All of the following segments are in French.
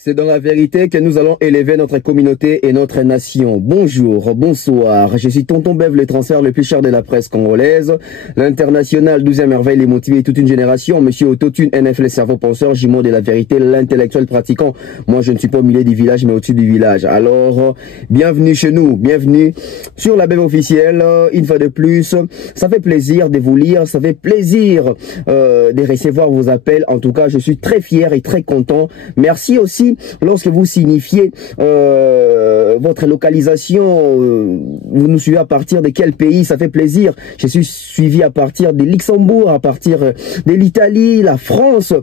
C'est dans la vérité que nous allons élever notre communauté et notre nation. Bonjour, bonsoir, je suis Tonton Bev, le transfert le plus cher de la presse congolaise, l'international, 12e merveille, les motivés, toute une génération, monsieur Autotune, NF, les cerveaux penseurs, jumeau de la vérité, l'intellectuel pratiquant. Moi, je ne suis pas au milieu du village, mais au-dessus du village. Alors, bienvenue chez nous, bienvenue sur la Bev officielle, une fois de plus. Ça fait plaisir de vous lire, ça fait plaisir de recevoir vos appels. En tout cas, je suis très fier et très content. Merci aussi lorsque vous signifiez votre localisation, vous nous suivez à partir de quel pays, ça fait plaisir. Je suis suivi à partir de Luxembourg, à partir de l'Italie, la France,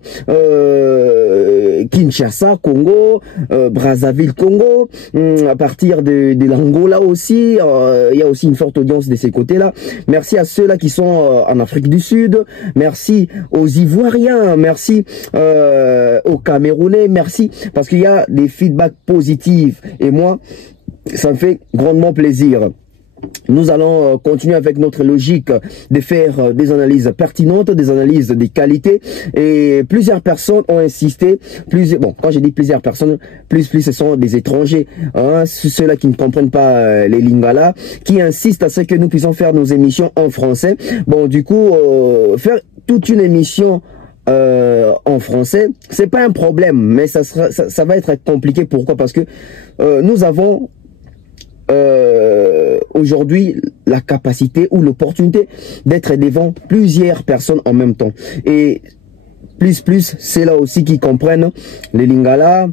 Kinshasa, Congo, Brazzaville, Congo, à partir de l'Angola aussi. Il y a aussi une forte audience de ces côtés-là. Merci à ceux-là qui sont en Afrique du Sud. Merci aux Ivoiriens. Merci aux Camerounais. Merci parce qu'il y a des feedbacks positifs. Et moi, ça me fait grandement plaisir. Nous allons continuer avec notre logique de faire des analyses pertinentes, des analyses de qualité. Et plusieurs personnes ont insisté. Bon, quand je dis plusieurs personnes, plus ce sont des étrangers, hein, ceux-là qui ne comprennent pas les lingala, qui insistent à ce que nous puissions faire nos émissions en français. Bon, du coup, faire toute une émission en français, c'est pas un problème, mais ça va être compliqué. Pourquoi? Parce que nous avons aujourd'hui la capacité ou l'opportunité d'être devant plusieurs personnes en même temps. Et plus, c'est là aussi qui comprennent les lingala,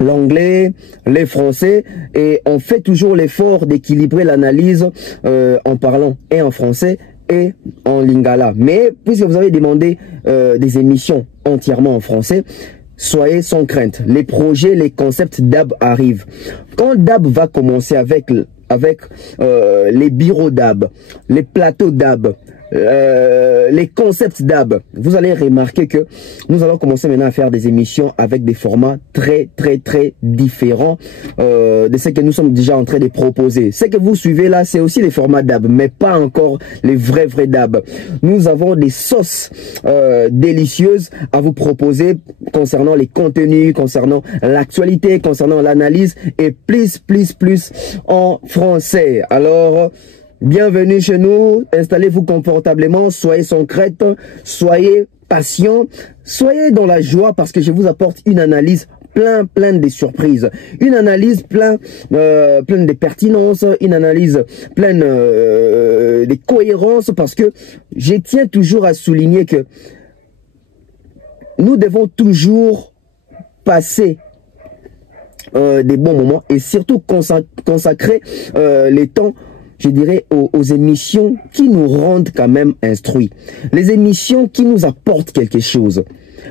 l'anglais, les français, et on fait toujours l'effort d'équilibrer l'analyse en parlant et en français et en lingala. Mais puisque vous avez demandé des émissions entièrement en français, soyez sans crainte. Les projets, les concepts DAB arrivent. Quand DAB va commencer avec les bureaux DAB, les plateaux DAB, les concepts DAB, vous allez remarquer que nous allons commencer maintenant à faire des émissions avec des formats très différents de ce que nous sommes déjà en train de proposer. Ce que vous suivez là, c'est aussi les formats DAB, mais pas encore les vrais DAB. Nous avons des sauces délicieuses à vous proposer concernant les contenus, concernant l'actualité, concernant l'analyse, et plus en français. Alors, bienvenue chez nous, installez-vous confortablement, soyez sans crainte, soyez patient, soyez dans la joie parce que je vous apporte une analyse plein de surprises, une analyse pleine de pertinence, une analyse pleine de cohérence, parce que je tiens toujours à souligner que nous devons toujours passer des bons moments et surtout consacrer les temps, je dirais, aux émissions qui nous rendent quand même instruits. Les émissions qui nous apportent quelque chose.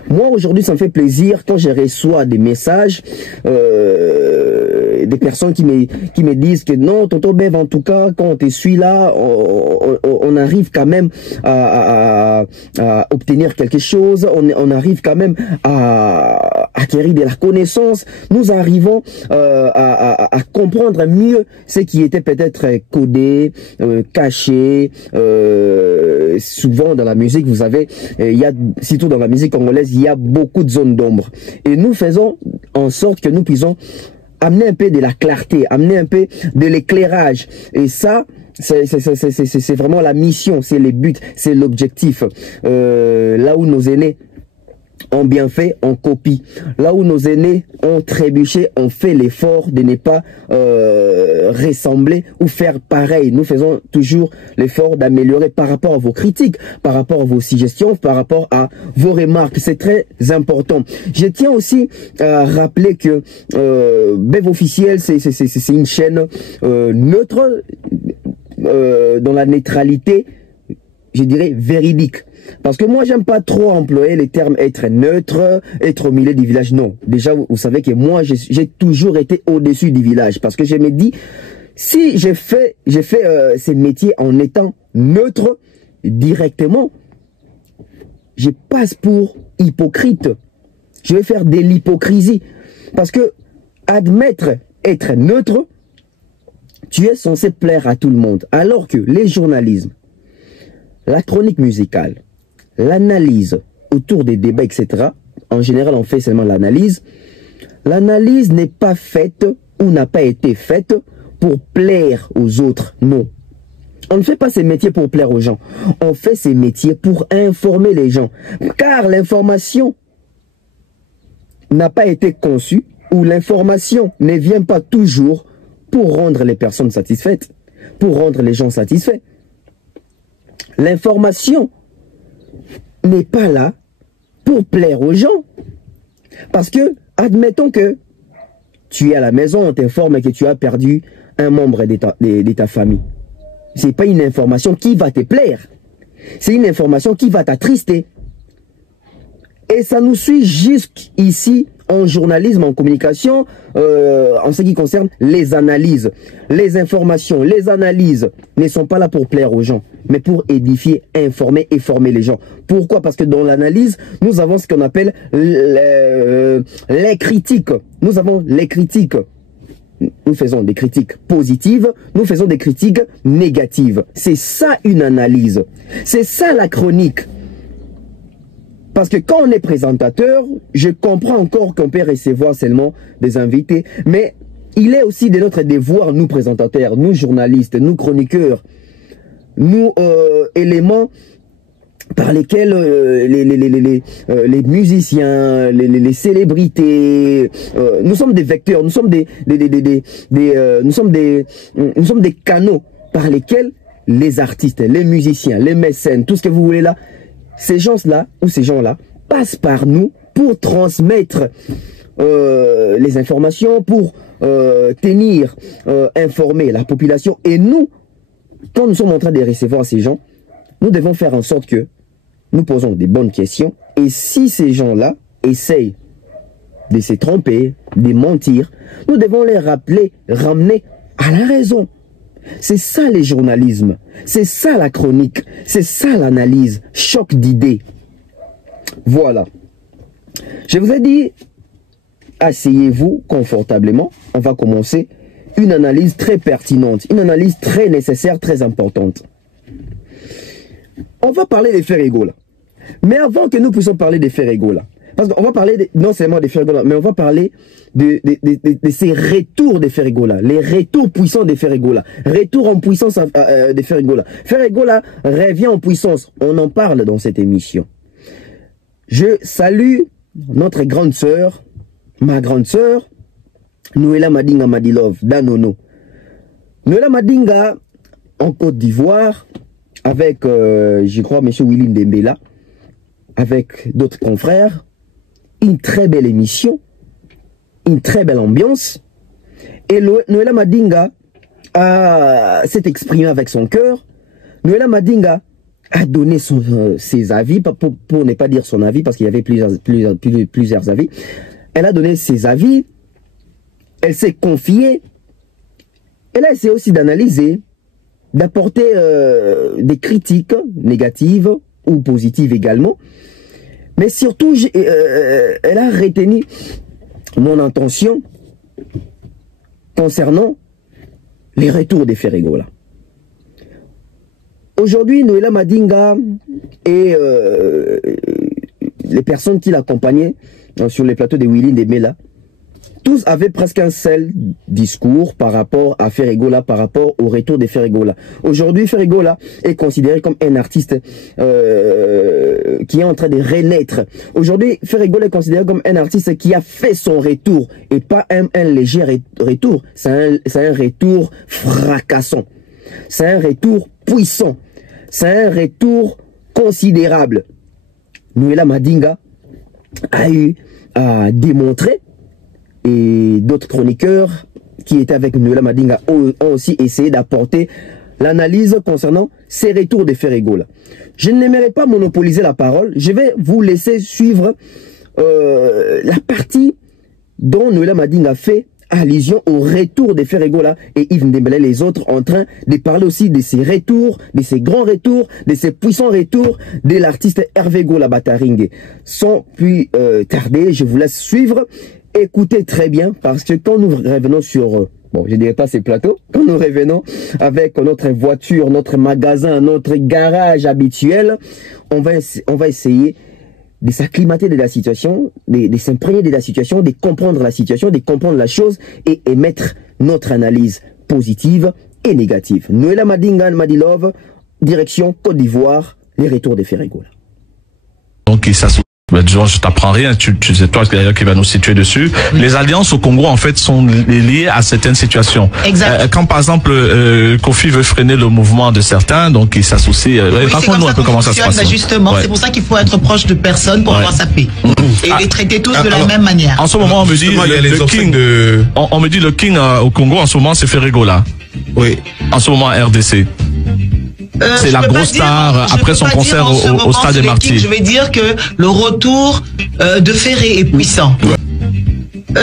Moi, aujourd'hui, ça me fait plaisir quand je reçois des messages, des personnes qui me disent que non, Tonton Bev, en tout cas, quand on te suit là, on arrive quand même à obtenir quelque chose, on arrive quand même à acquérir de la connaissance, nous arrivons à comprendre mieux ce qui était peut-être codé, caché. Souvent dans la musique, vous savez, il y a, surtout dans la musique congolaise, il y a beaucoup de zones d'ombre. Et nous faisons en sorte que nous puissions amener un peu de la clarté, amener un peu de l'éclairage. Et ça, c'est vraiment la mission, c'est les buts, c'est l'objectif. Là où nos aînés ont bien fait, on copie. Là où nos aînés ont trébuché, on fait l'effort de ne pas ressembler ou faire pareil. Nous faisons toujours l'effort d'améliorer par rapport à vos critiques, par rapport à vos suggestions, par rapport à vos remarques. C'est très important. Je tiens aussi à rappeler que Bev officiel, c'est une chaîne neutre, dans la neutralité, je dirais véridique. Parce que moi, j'aime pas trop employer les termes être neutre, être au milieu du village. Non. Déjà, vous savez que moi, j'ai toujours été au-dessus du village. Parce que je me dis, si j'ai fait ces métiers en étant neutre directement, je passe pour hypocrite. Je vais faire de l'hypocrisie. Parce que admettre être neutre, tu es censé plaire à tout le monde. Alors que les journalismes, la chronique musicale, l'analyse autour des débats, etc., en général, on fait seulement l'analyse. L'analyse n'est pas faite ou n'a pas été faite pour plaire aux autres, non. On ne fait pas ces métiers pour plaire aux gens. On fait ces métiers pour informer les gens. Car l'information n'a pas été conçue ou l'information ne vient pas toujours pour rendre les personnes satisfaites, pour rendre les gens satisfaits. L'information n'est pas là pour plaire aux gens. Parce que, admettons que tu es à la maison, on t'informe que tu as perdu un membre de ta famille. Ce n'est pas une information qui va te plaire. C'est une information qui va t'attrister. Et ça nous suit jusqu'ici en journalisme, en communication, en ce qui concerne les analyses. Les informations, les analyses ne sont pas là pour plaire aux gens, mais pour édifier, informer et former les gens. Pourquoi? Parce que dans l'analyse, nous avons ce qu'on appelle les critiques. Nous avons les critiques. Nous faisons des critiques positives, nous faisons des critiques négatives. C'est ça une analyse. C'est ça la chronique. Parce que quand on est présentateur, je comprends encore qu'on peut recevoir seulement des invités, mais il est aussi de notre devoir, nous présentateurs, nous journalistes, nous chroniqueurs, nous éléments par lesquels les musiciens, les célébrités, nous sommes des vecteurs, nous sommes des canaux par lesquels les artistes, les musiciens, les mécènes, tout ce que vous voulez là, ces gens-là ou ces gens-là passent par nous pour transmettre les informations, pour tenir informer la population. Et nous, quand nous sommes en train de recevoir ces gens, nous devons faire en sorte que nous posons des bonnes questions. Et si ces gens-là essayent de se tromper, de mentir, nous devons les rappeler, ramener à la raison. C'est ça le journalisme, c'est ça la chronique, c'est ça l'analyse, choc d'idées. Voilà. Je vous ai dit, asseyez-vous confortablement. On va commencer une analyse très pertinente, une analyse très nécessaire, très importante. On va parler des faits régaux là. Mais avant que nous puissions parler des faits régaux là, parce qu'on va parler non seulement des faits régaux là, mais on va parler de ces retours des faits régaux là, les retours puissants des faits régaux là, retour en puissance des faits régaux là. Faits régaux là revient en puissance, on en parle dans cette émission. Je salue notre grande sœur, ma grande sœur, Noëlla Madinga Madilove, d'Anono. Noëlla Madinga, en Côte d'Ivoire, avec, je crois, M. Willy Ndembela, avec d'autres confrères, une très belle émission, une très belle ambiance. Et Noëlla Madinga s'est exprimé avec son cœur. Noëlla Madinga a donné ses avis, pour ne pas dire son avis, parce qu'il y avait plusieurs avis. Elle a donné ses avis, elle s'est confiée, elle a essayé aussi d'analyser, d'apporter des critiques négatives ou positives également. Mais surtout, elle a retenu mon intention concernant les retours des faits régaux là. Aujourd'hui, Noëlla Madinga et les personnes qui l'accompagnaient sur les plateaux de Willy Ndembela, tous avaient presque un seul discours par rapport à Ferregola, par rapport au retour des Ferregola. Aujourd'hui, Ferregola est considéré comme un artiste qui est en train de renaître. Aujourd'hui, Ferregola est considéré comme un artiste qui a fait son retour, et pas un léger retour, c'est un retour fracassant. C'est un retour puissant. C'est un retour considérable. Noëlla Madinga a eu à démontrer, et d'autres chroniqueurs qui étaient avec Noëlla Madinga ont aussi essayé d'apporter l'analyse concernant ces retours des faits régaux. Je n'aimerais pas monopoliser la parole. Je vais vous laisser suivre la partie dont Noëlla Madinga fait allusion au retour des faits régaux et Yves Ndembela et les autres en train de parler aussi de ces retours, de ces grands retours, de ces puissants retours de l'artiste Hervé Gola Bataringue. Sans plus tarder, je vous laisse suivre. Écoutez très bien, parce que quand nous revenons sur, bon, je dirais pas ces plateaux, quand nous revenons avec notre voiture, notre magasin, notre garage habituel, on va essayer de s'acclimater de la situation, de s'imprégner de la situation, de comprendre la situation, de comprendre la chose et émettre notre analyse positive et négative. Noëlla Madingan Madilove, direction Côte d'Ivoire, les retours de Ferregola. Donc ça je t'apprends rien, c'est toi qui va nous situer dessus. Les alliances au Congo en fait sont liées à certaines situations. Exact. Quand par exemple Kofi veut freiner le mouvement de certains, donc il s'associe. Raconte-nous un peu comment ça se passe. Justement, c'est pour ça qu'il faut être proche de personnes pour avoir sa paix et les traiter tous de la même manière. En ce moment, on me dit le king. On me dit le king au Congo en ce moment, c'est Ferregola. Oui. En ce moment, RDC. C'est la grosse star après son concert au Stade des Martyrs. Je vais dire que le retour de Ferré est puissant.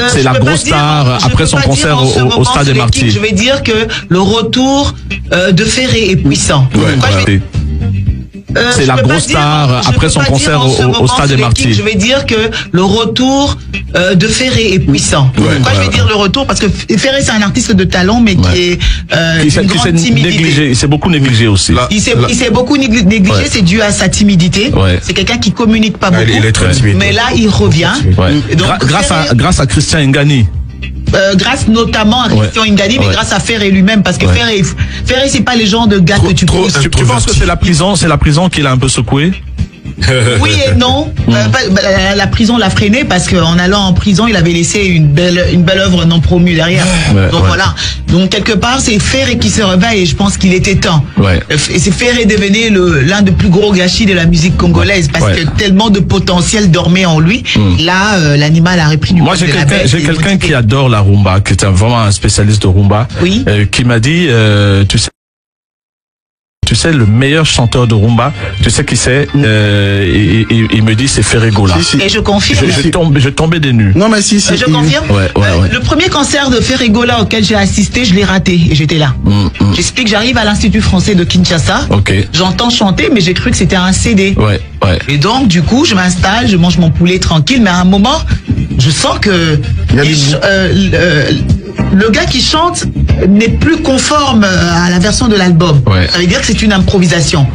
C'est la grosse star après son concert au Stade des Martyrs. Je vais dire que le retour de Ferré est puissant. C'est la grosse star après son concert au Stade des Martyrs. Je vais dire que le retour de Ferré est puissant. Pourquoi je vais dire le retour? Parce que Ferré c'est un artiste de talent mais qui est une grande timidité. Il s'est beaucoup négligé aussi. Il s'est beaucoup négligé, c'est dû à sa timidité. C'est quelqu'un qui communique pas beaucoup. Il est très timide. Mais là il revient. Donc, grâce à Christian Ngani. Grâce notamment à Christian Ngani, mais grâce à Ferré lui-même, parce que Ferré c'est pas les gens de gars que tu penses. Tu penses que c'est la prison qui l'a un peu secoué? Oui et non. La prison l'a freiné parce qu'en allant en prison, il avait laissé une belle œuvre non promue derrière. Donc voilà. Donc quelque part, c'est Ferré qui se réveille et je pense qu'il était temps. Et c'est Ferré devenu l'un des plus gros gâchis de la musique congolaise parce que tellement de potentiel dormait en lui. Là, l'animal a repris du Moi, j'ai quelqu'un qui adore la rumba, qui est vraiment un spécialiste de rumba, qui m'a dit, tu sais, le meilleur chanteur de rumba, tu sais qui c'est, il me dit c'est Ferregola. Et je confirme. Je tombais des nues. Non mais si. Je confirme. Le premier concert de Ferregola auquel j'ai assisté, je l'ai raté et j'étais là. J'explique, j'arrive à l'Institut français de Kinshasa. J'entends chanter, mais j'ai cru que c'était un CD. Et donc du coup, je m'installe, je mange mon poulet tranquille, mais à un moment, je sens que le gars qui chante n'est plus conforme à la version de l'album. Ça veut dire que c'est une improvisation.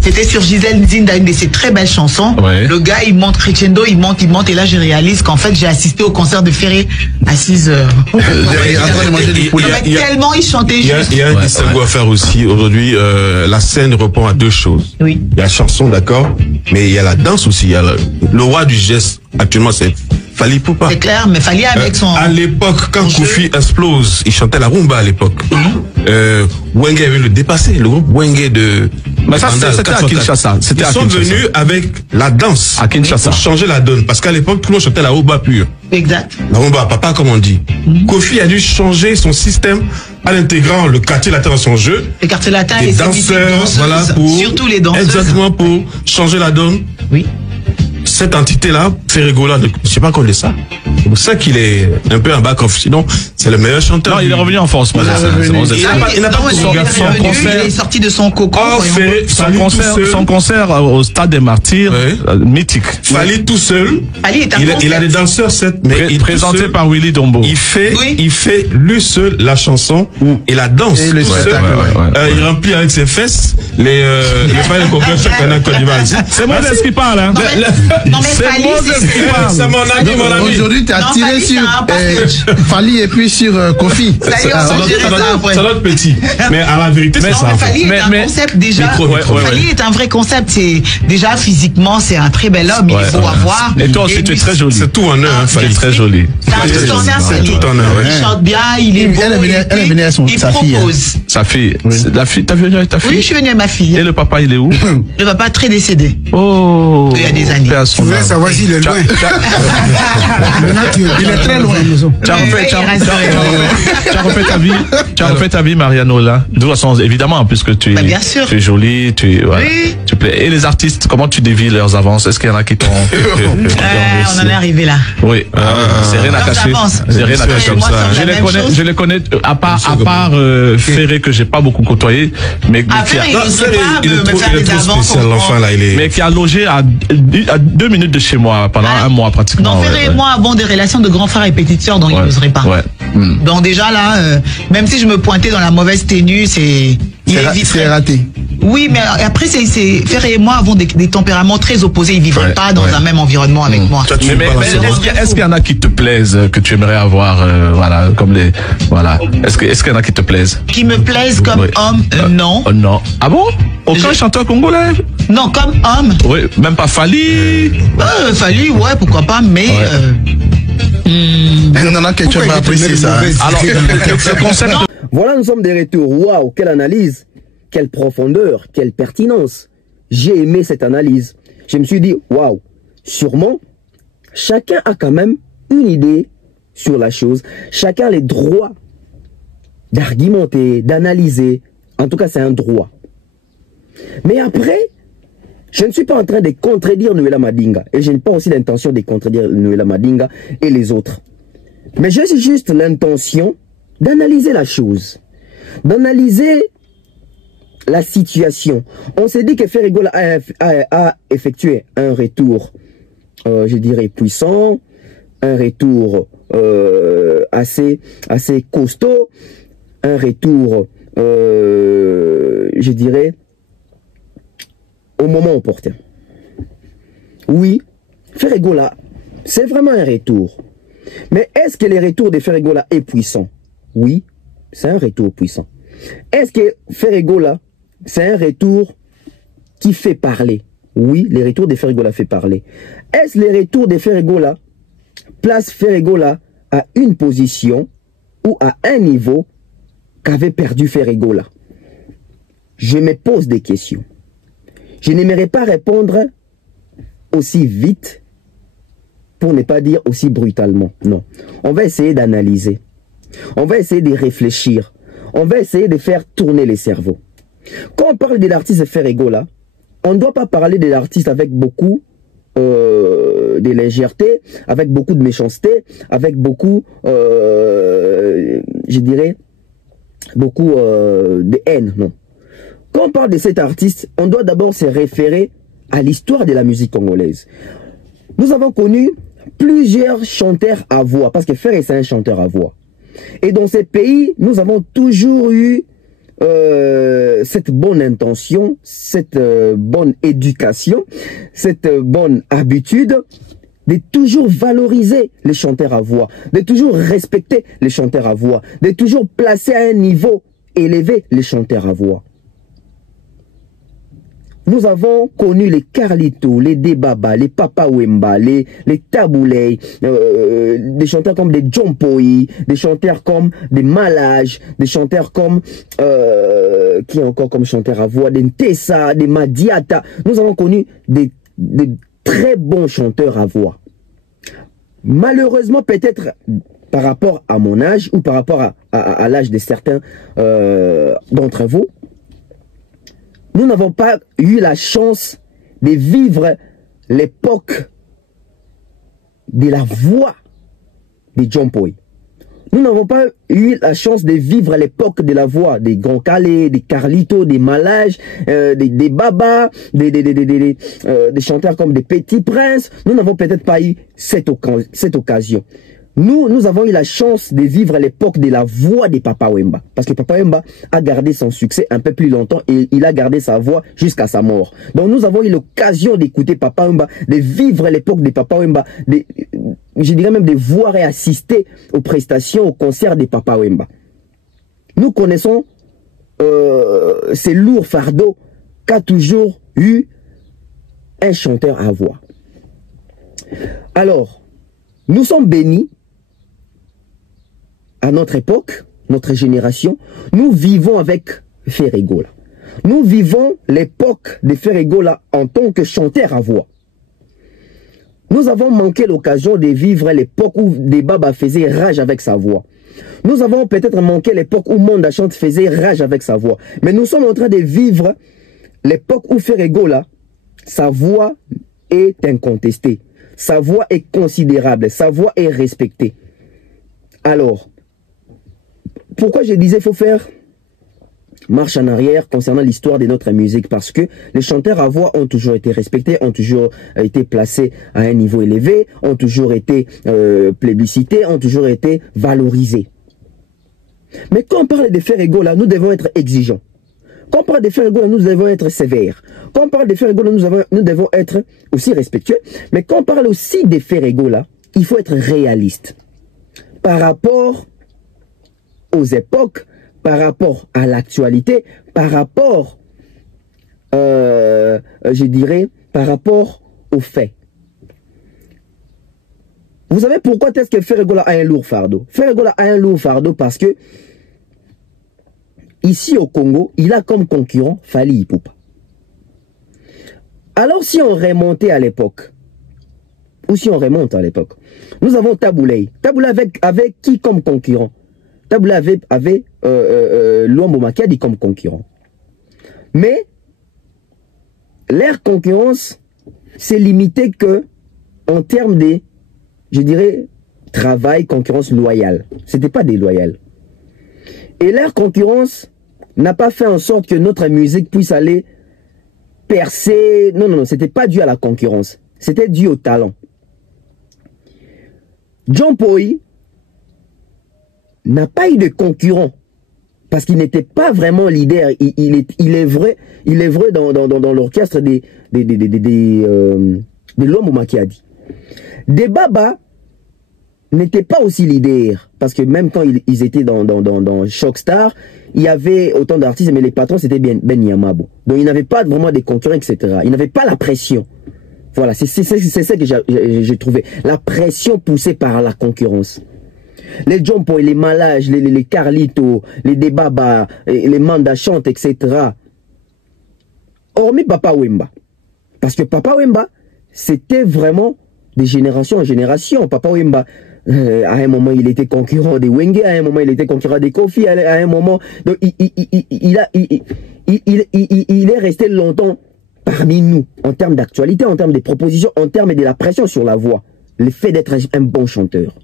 C'était sur Gisèle Nzinda, une de ses très belles chansons. Le gars, il monte crescendo, il monte, et là, je réalise qu'en fait, j'ai assisté au concert de Ferré à 6 heures. Tellement il chantait juste. Il y a un distinguo à faire aussi. Aujourd'hui, la scène répond à deux choses. Il y a la chanson, d'accord, mais il y a la danse aussi. Il y a le roi du geste, actuellement, c'est Fally Ipupa. C'est clair, mais Fally avec son... À l'époque, quand Kofi explose, il chantait la rumba à l'époque. Wenge avait le dépassé, le groupe Wenge de... Mais ça, c'était à Kinshasa. Ils sont venus avec la danse. À Kinshasa. Pour changer la donne. Parce qu'à l'époque, tout le monde chantait la rumba pure. Exact. La rumba, papa, comme on dit. Kofi a dû changer son système en intégrant le quartier latin dans son jeu. Le quartier latin et les danseurs, voilà, pour... Surtout les danseurs. Exactement, pour changer la donne. Cette entité-là, Ferregola, je sais pas qu'on est ça. C'est pour ça qu'il est un peu en back-off. Sinon, c'est le meilleur chanteur. Non, il est revenu en force. Il est sorti de son cocon. Son concert au Stade des Martyrs, mythique. Fally tout seul. Il a des danseurs, mais il présenté par Willy Dombo. Il fait lui seul la chanson et la danse. Il remplit avec ses fesses les failles de congrès chaque année en Côte d'Ivoire. C'est moi qui parle, hein. C'est mon ami. Aujourd'hui, tu as tiré sur Fally et puis sur Kofi. C'est notre petit. Mais à la vérité, c'est ça. Fally est un concept déjà. Fally est un vrai concept. C'est déjà physiquement, c'est un très bel homme. Il faut avoir. Et toi aussi, tu es très joli. C'est tout en un. Fally très joli. C'est tout en un. Il chante bien, il est beau. Elle est venue avec sa fille. Sa fille. La fille, t'as venu avec ta fille? Oui, je suis venue avec ma fille. Et le papa, il est où? Le papa très décédé. Oh. Il y a des années. Je voulais savoir s'il est loin. Il est très loin. Tu as refait ta vie, Mariano, là. De toute façon, évidemment, puisque tu es jolie, tu plais. Et les artistes, comment tu dévis leurs avances? Est-ce qu'il y en a qui t'ont... On en est arrivé là. Oui. C'est rien à cacher. C'est rien à cacher comme ça. Je les connais, à part Ferré, que j'ai pas beaucoup côtoyé, mais il est trop spécial, l'enfant, là. Mais qui a logé à 2 minutes de chez moi pendant un mois pratiquement. Donc Ferré et moi avons des relations de grand frère et petite sœur, donc il n'oserait pas. Donc déjà là, même si je me pointais dans la mauvaise tenue, c'est raté. Oui, mais après, Ferré et moi avons des tempéraments très opposés. Ils ne vivraient pas dans un même environnement avec moi. Mais est-ce qu'il y en a qui te plaisent, que tu aimerais avoir, voilà, comme les, voilà. Est-ce qu'il y en a qui te plaisent? Qui me plaisent comme homme, non. Non. Ah bon? Aucun chanteur congolais? Non, comme homme. Oui, même pas Fali. Fali, ouais, pourquoi pas, mais. Il y en a qui tu m'as apprécié ça. Alors, ce concept. Voilà, nous sommes des retours. Waouh, quelle analyse, quelle profondeur, quelle pertinence. J'ai aimé cette analyse. Je me suis dit, waouh, sûrement, chacun a quand même une idée sur la chose. Chacun a les droits d'argumenter, d'analyser. En tout cas, c'est un droit. Mais après, je ne suis pas en train de contredire Noëlla Madinga. Et je n'ai pas aussi l'intention de contredire Noëlla Madinga et les autres. Mais j'ai juste l'intention d'analyser la chose, d'analyser la situation. On s'est dit que Ferregola a effectué un retour, je dirais, puissant, un retour assez costaud, un retour, je dirais, au moment opportun. Oui, Ferregola, c'est vraiment un retour. Mais est-ce que le retour de Ferregola est puissant? Oui, c'est un retour puissant. Est-ce que Ferregola, c'est un retour qui fait parler? Oui, le retour de Ferregola fait parler. Est-ce le retour de Ferregola place Ferregola à une position ou à un niveau qu'avait perdu Ferregola? Je me pose des questions. Je n'aimerais pas répondre aussi vite, pour ne pas dire aussi brutalement. Non. On va essayer d'analyser. On va essayer de réfléchir. On va essayer de faire tourner les cerveaux. Quand on parle de l'artiste Ferregola, on ne doit pas parler de l'artiste avec beaucoup de légèreté, avec beaucoup de méchanceté, avec beaucoup, je dirais, beaucoup de haine. Non. Quand on parle de cet artiste, on doit d'abord se référer à l'histoire de la musique congolaise. Nous avons connu plusieurs chanteurs à voix, parce que Ferré, c'est un chanteur à voix. Et dans ces pays, nous avons toujours eu cette bonne intention, cette bonne éducation, cette bonne habitude de toujours valoriser les chanteurs à voix, de toujours respecter les chanteurs à voix, de toujours placer à un niveau élevé les chanteurs à voix. Nous avons connu les Carlito, les Debaba, les Papa Wemba, les Taboulay, des chanteurs comme des John Poi, des chanteurs comme des Malage, des chanteurs comme, qui est encore comme chanteur à voix, des Ntessa, des Madiata. Nous avons connu des très bons chanteurs à voix. Malheureusement, peut-être par rapport à mon âge ou par rapport à l'âge de certains d'entre vous, nous n'avons pas eu la chance de vivre l'époque de la voix de John Poi. Nous n'avons pas eu la chance de vivre l'époque de la voix des Grands Calais, des Carlito, des Malages, des Baba, des chanteurs comme des Petits Princes. Nous n'avons peut-être pas eu cette occasion. Nous avons eu la chance de vivre l'époque de la voix de Papa Wemba. Parce que Papa Wemba a gardé son succès un peu plus longtemps et il a gardé sa voix jusqu'à sa mort. Donc nous avons eu l'occasion d'écouter Papa Wemba, de vivre l'époque de Papa Wemba, je dirais même de voir et assister aux prestations, aux concerts de Papa Wemba. Nous connaissons ces lourds fardeaux qu'a toujours eu un chanteur à voix. Alors, nous sommes bénis. À notre époque, notre génération, nous vivons avec Ferregola. Nous vivons l'époque de Ferregola en tant que chanteur à voix. Nous avons manqué l'occasion de vivre l'époque où des Baba faisaient rage avec sa voix. Nous avons peut-être manqué l'époque où Manda Chante faisait rage avec sa voix. Mais nous sommes en train de vivre l'époque où Ferregola, sa voix est incontestée. Sa voix est considérable. Sa voix est respectée. Alors, pourquoi je disais qu'il faut faire marche en arrière concernant l'histoire de notre musique? Parce que les chanteurs à voix ont toujours été respectés, ont toujours été placés à un niveau élevé, ont toujours été plébiscités, ont toujours été valorisés. Mais quand on parle de Ferregola, nous devons être exigeants. Quand on parle de Ferregola, nous devons être sévères. Quand on parle de Ferregola, nous devons être aussi respectueux. Mais quand on parle aussi de Ferregola, il faut être réaliste. Par rapport aux époques, par rapport à l'actualité, par rapport, je dirais, par rapport aux faits. Vous savez pourquoi est-ce que Ferregola a un lourd fardeau? Ferregola a un lourd fardeau parce que ici au Congo, il a comme concurrent Fally Ipupa. Alors si on remontait à l'époque, ou si on remonte à l'époque, nous avons Taboulay. Taboulay avec qui comme concurrent? Taboulay avait Luambo Makiadi comme concurrent. Mais leur concurrence s'est limitée que en termes de, je dirais, travail, concurrence loyale. C'était pas déloyal. Et leur concurrence n'a pas fait en sorte que notre musique puisse aller percer. Non, non, non, c'était pas dû à la concurrence. C'était dû au talent. John Poi n'a pas eu de concurrent parce qu'il n'était pas vraiment leader. Il est vrai dans l'orchestre de Luambo Makiadi. Des Baba n'était pas aussi leader parce que même quand ils étaient dans Shockstar, il y avait autant d'artistes, mais les patrons c'était Ben Yamabo. Donc il n'avait pas vraiment des concurrents, etc. Il n'avait pas la pression. Voilà, c'est ça que j'ai trouvé. La pression poussée par la concurrence. Les Jompo, les Malages, les Carlito, les Debaba, les Manda Chante, etc. Hormis Papa Wemba. Parce que Papa Wemba, c'était vraiment de génération en génération. Papa Wemba, à un moment, il était concurrent des Wenge, à un moment, il était concurrent des Kofi, à un moment. Donc, il est resté longtemps parmi nous, en termes d'actualité, en termes de propositions, en termes de la pression sur la voix. Le fait d'être un bon chanteur.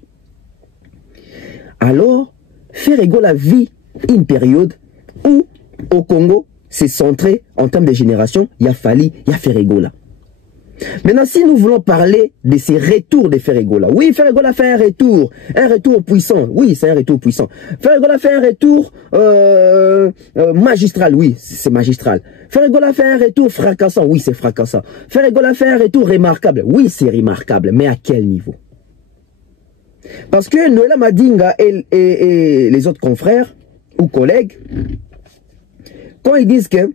Alors, Ferregola vit une période où, au Congo, c'est centré en termes de génération, il y a Fally, il y a Ferregola. Maintenant, si nous voulons parler de ces retours de Ferregola, oui, Ferregola fait un retour puissant, oui, c'est un retour puissant. Ferregola fait un retour magistral, oui, c'est magistral. Ferregola fait un retour fracassant, oui, c'est fracassant. Ferregola fait un retour remarquable, oui, c'est remarquable, mais à quel niveau? Parce que Noëlla Madinga et les autres confrères ou collègues, quand ils disent que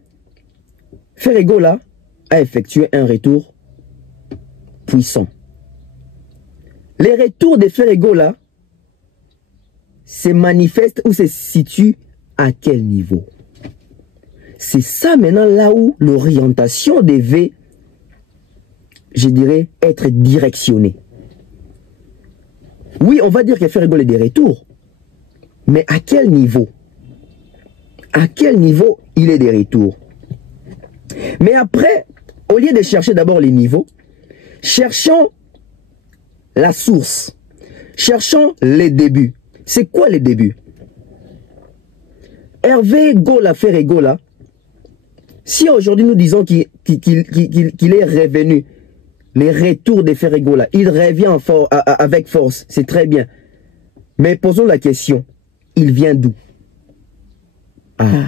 Ferregola a effectué un retour puissant. Les retours de Ferregola se manifestent ou se situent à quel niveau? C'est ça maintenant là où l'orientation devait, je dirais, être directionnée. Oui, on va dire que Ferregola est des retours, mais à quel niveau? À quel niveau il est des retours? Mais après, au lieu de chercher d'abord les niveaux, cherchons la source. Cherchons les débuts. C'est quoi les débuts? Hervé Gola Ferregola, si aujourd'hui nous disons qu'il est revenu, les retours de Ferregola, il revient avec force, c'est très bien. Mais posons la question, il vient d'où? Ah.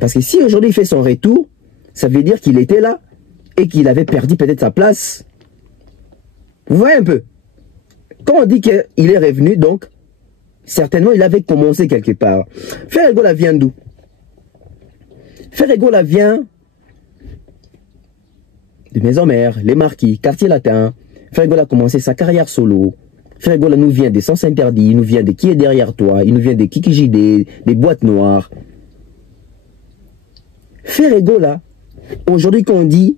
Parce que si aujourd'hui il fait son retour, ça veut dire qu'il était là et qu'il avait perdu peut-être sa place. Vous voyez un peu? Quand on dit qu'il est revenu, donc, certainement il avait commencé quelque part. Ferregola vient d'où? Ferregola vient de Maison Mère, les Marquis, Quartier Latin. Ferregola a commencé sa carrière solo. Ferregola nous vient des Sens Interdits, il nous vient de Qui est derrière toi, il nous vient de Kiki JD, des Boîtes Noires. Ferregola, aujourd'hui quand on dit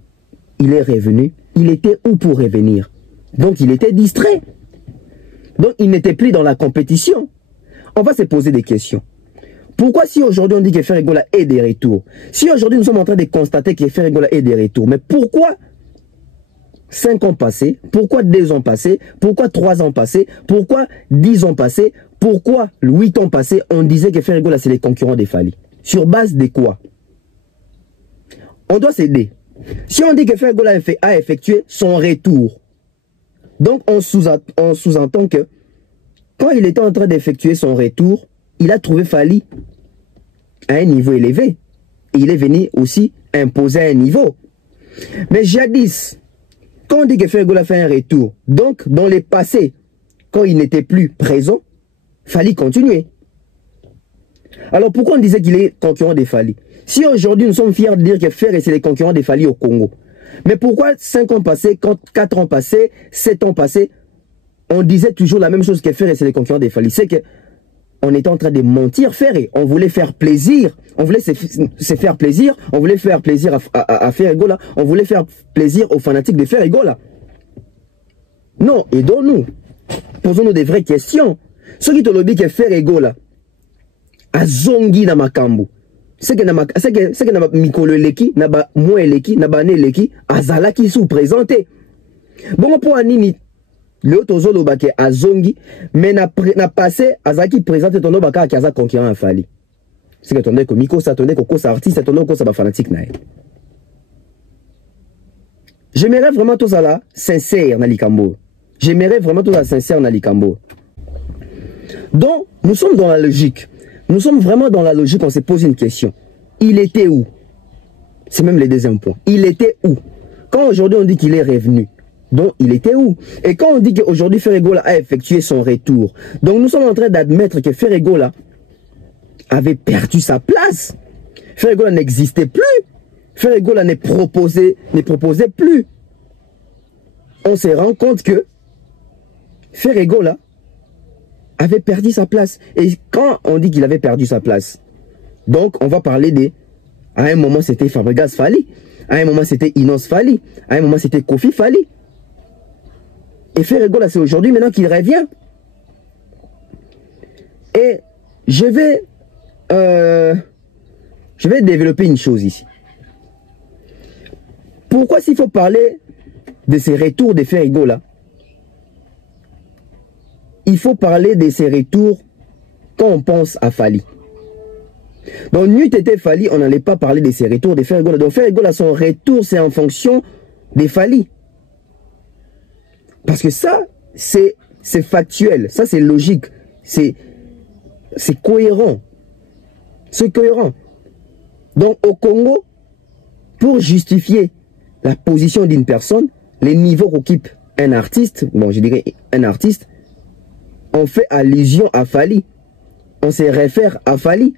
il est revenu, il était où pour revenir? Donc il était distrait. Donc il n'était plus dans la compétition. On va se poser des questions. Pourquoi si aujourd'hui on dit que Ferregola est des retours? Si aujourd'hui nous sommes en train de constater que Ferregola est des retours, mais pourquoi 5 ans passés? Pourquoi 2 ans passés? Pourquoi 3 ans passés? Pourquoi 10 ans passés? Pourquoi 8 ans passés on disait que Ferregola c'est les concurrents des Fally? Sur base de quoi? On doit s'aider. Si on dit que Ferregola a effectué son retour, donc on sous-entend que quand il était en train d'effectuer son retour, il a trouvé Fally à un niveau élevé. il est venu aussi imposer un niveau. Mais jadis, quand on dit que Ferregola fait un retour, donc dans les passés, quand il n'était plus présent, fallait continuer. Alors pourquoi on disait qu'il est concurrent des Fally? Si aujourd'hui nous sommes fiers de dire que Ferre c'est les concurrents des Fally au Congo, mais pourquoi 5 ans passés, 4 ans passés, 7 ans passés, on disait toujours la même chose que Ferre c'est les concurrents des Fally? C'est que on était en train de mentir Ferre. On voulait faire plaisir, on voulait se faire plaisir, on voulait faire plaisir à Ferregola, on voulait faire plaisir aux fanatiques de Ferregola. Non, aidons-nous. Posons-nous des vraies questions. Ceux qui te l'ont dit que Ferregola a zongi na makambu. C'est que na mikolo leki, na ba mwe leki, na ba ne leki, azala qui sous présenté. Bon pour anini le tozolo bake azongi, mais na passé azaki présenté ton baka qui aza concurrent à Fally. C'est que ton ko miko sa ton ko sa artiste ton ko sa ba fanatique na. J'aimerais vraiment tout ça là sincère na likambo. J'aimerais vraiment tout ça sincère na likambo. Donc nous sommes dans la logique. Nous sommes vraiment dans la logique, on se pose une question. Il était où? C'est même le deuxième point. Il était où? Quand aujourd'hui on dit qu'il est revenu, donc il était où? Et quand on dit qu'aujourd'hui Ferregola a effectué son retour, donc nous sommes en train d'admettre que Ferregola avait perdu sa place. Ferregola n'existait plus. Ferregola ne proposait plus. On se rend compte que Ferregola avait perdu sa place. Et quand on dit qu'il avait perdu sa place, donc on va parler de... À un moment c'était Fabregas Fally, à un moment c'était Inos Fally, à un moment c'était Kofi Fally. Et Ferregola c'est aujourd'hui maintenant qu'il revient. Et je vais développer une chose ici. Pourquoi s'il faut parler de ces retours de Ferregola, il faut parler de ces retours quand on pense à Fally. Donc, n'eût été Fally, on n'allait pas parler de ces retours de Ferregola. Donc, Ferregola, son retour, c'est en fonction des Fally. Parce que ça, c'est factuel. Ça, c'est logique. C'est cohérent. C'est cohérent. Donc, au Congo, pour justifier la position d'une personne, les niveaux qu'occupe un artiste, bon, je dirais un artiste, on fait allusion à Fally. On se réfère à Fally.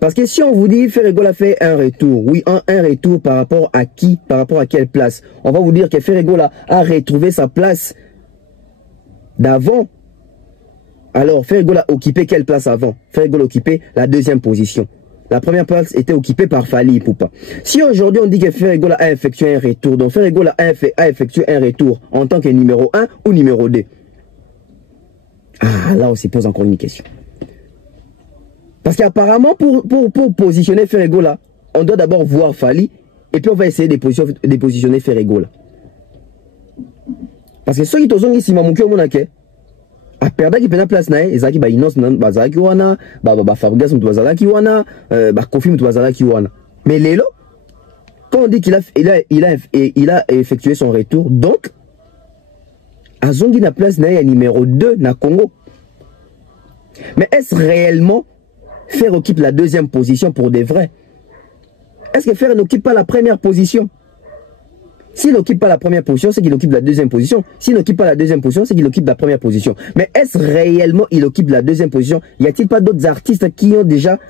Parce que si on vous dit Ferregola fait un retour, oui, un retour par rapport à qui, par rapport à quelle place? On va vous dire que Ferregola a retrouvé sa place d'avant. Alors, Ferregola occupait quelle place avant? Ferregola occupait la deuxième position. La première place était occupée par Fally Ipupa. Si aujourd'hui on dit que Ferregola a effectué un retour, donc Ferregola a effectué un retour en tant que numéro 1 ou numéro 2. Ah, là on se pose encore une question. Parce qu'apparemment pour positionner Ferregola, on doit d'abord voir Fally et puis on va essayer de positionner Ferregola. Parce que ceux qui sont ici, a perdu qui place na ezaki ba Inos bazalaki wana ba Fabregas mutu bazalaki wana ba Kofi mutu bazalaki wana. Mais lelo quand on dit qu'il a effectué son retour, donc azongi na place na numéro 2 na Congo. Mais est-ce réellement Ferre occupe la deuxième position pour de vrai? Est-ce que Ferre n'occupe pas la première position? S'il n'occupe pas la première position, c'est qu'il occupe la deuxième position. S'il n'occupe pas la deuxième position, c'est qu'il occupe la première position. Mais est-ce réellement il occupe la deuxième position? Y a-t-il pas d'autres artistes qui ont déjà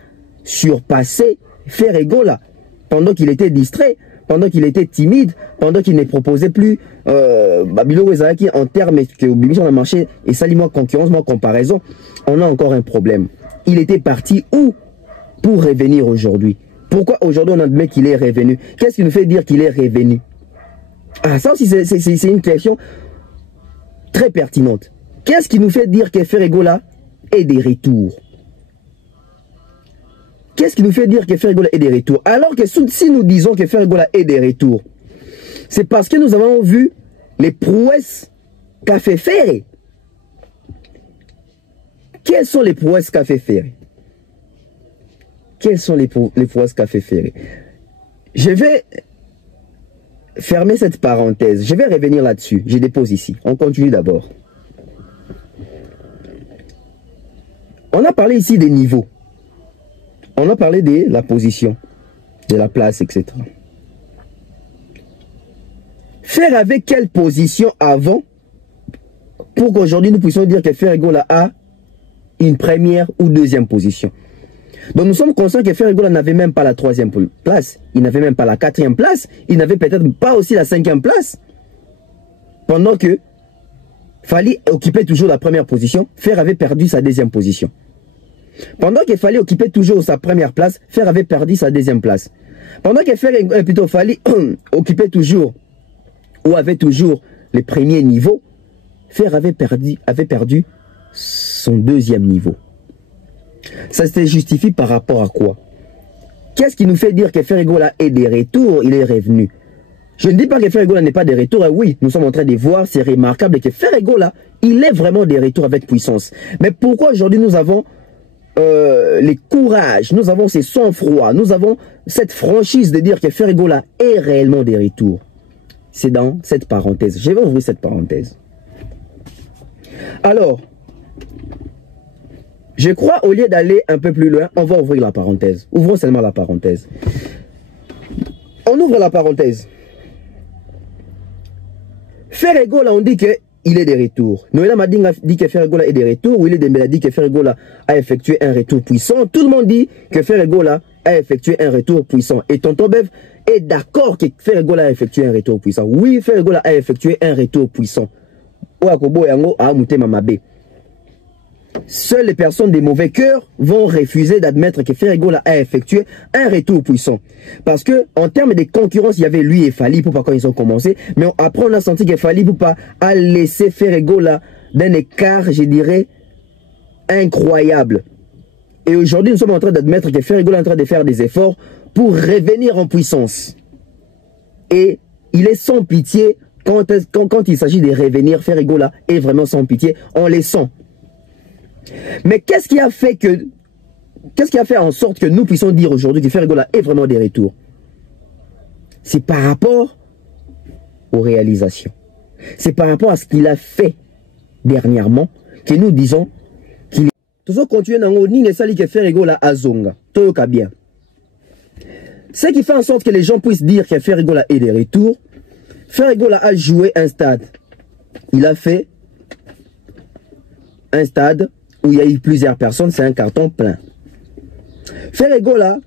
surpassé Ferregola pendant qu'il était distrait, pendant qu'il était timide, pendant qu'il ne proposait plus Babilo Wezaki en termes que on a marché et salement concurrence, moi comparaison, on a encore un problème. Il était parti où pour revenir aujourd'hui? Pourquoi aujourd'hui on admet qu'il est revenu? Qu'est-ce qui nous fait dire qu'il est revenu? Ah, ça aussi, c'est une question très pertinente. Qu'est-ce qui nous fait dire que Ferregola est des retours? Qu'est-ce qui nous fait dire que Ferregola est des retours? Alors que si nous disons que Ferregola est des retours, c'est parce que nous avons vu les prouesses qu'a fait Ferre. Quelles sont les prouesses qu'a fait Ferre? Quelles sont les prouesses qu'a fait Ferre? Je vais fermer cette parenthèse. Je vais revenir là-dessus. Je dépose ici. On continue d'abord. On a parlé ici des niveaux. on a parlé de la position, de la place, etc. Faire avec quelle position avant pour qu'aujourd'hui nous puissions dire que Ferregola a une première ou deuxième position. Donc nous sommes conscients que Ferregola n'avait même pas la 3e place, il n'avait même pas la 4e place, il n'avait peut-être pas aussi la 5e place. Pendant que Fally occupait toujours la première position, Fer avait perdu sa 2e position. Pendant que Fally occupait toujours sa première place, Fer avait perdu sa 2e place. Pendant que Fally occupait toujours ou avait toujours les premiers niveaux, Fer avait perdu son 2e niveau. Ça se justifie par rapport à quoi? Qu'est-ce qui nous fait dire que Ferregola est de retour, il est revenu? Je ne dis pas que Ferregola n'est pas de retour, oui, nous sommes en train de voir, c'est remarquable que Ferregola, il est vraiment de retour avec puissance. Mais pourquoi aujourd'hui nous avons les courages, nous avons ces sang-froid, nous avons cette franchise de dire que Ferregola est réellement de retour? C'est dans cette parenthèse. Je vais ouvrir cette parenthèse. Alors, je crois au lieu d'aller un peu plus loin, on va ouvrir la parenthèse. Ouvrons seulement la parenthèse. On ouvre la parenthèse. Ferregola, on dit qu'il est de retour. Noël Madinga dit que Ferregola est de retour. Willy Dembélé dit que Ferregola a effectué un retour puissant. Tout le monde dit que Ferregola a effectué un retour puissant. Et Tonton Bev est d'accord que Ferregola a effectué un retour puissant. Oui, Ferregola a effectué un retour puissant. Seules les personnes de mauvais cœur vont refuser d'admettre que Ferregola a effectué un retour puissant. Parce que en termes de concurrence, il y avait lui et Fally Ipupa quand ils ont commencé. Mais après, on a senti que Fally Ipupa a laissé Ferregola d'un écart, je dirais, incroyable. Et aujourd'hui, nous sommes en train d'admettre que Ferregola est en train de faire des efforts pour revenir en puissance. Et il est sans pitié quand il s'agit de revenir. Ferregola est vraiment sans pitié, on les sent. Mais qu'est-ce qui a fait en sorte que nous puissions dire aujourd'hui que Ferregola est vraiment de retour? C'est par rapport aux réalisations. C'est par rapport à ce qu'il a fait dernièrement que nous disons qu'il est... Toujours continuer dans le ligne sali que Ferregola a zonga. Toyoka bien. Ce qui fait en sorte que les gens puissent dire que Ferregola est de retour. Ferregola a joué un stade. Il a fait un stade où il y a eu plusieurs personnes, c'est un carton plein. Ferregola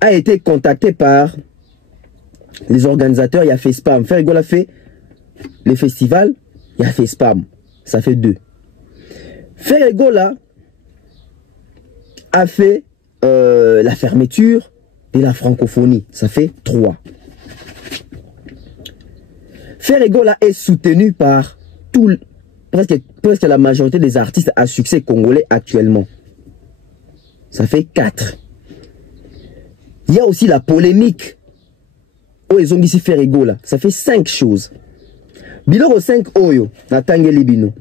a été contacté par les organisateurs, il a fait spam. Ferregola fait les festivals, il a fait spam. Ça fait 2. Ferregola a fait la fermeture de la francophonie. Ça fait 3. Ferregola est soutenu par presque la majorité des artistes à succès congolais actuellement. Ça fait 4. Il y a aussi la polémique. Oh, ils ont dit Ferregola. Ça fait 5 choses. Biloro 5 oyo, na tangeli bino.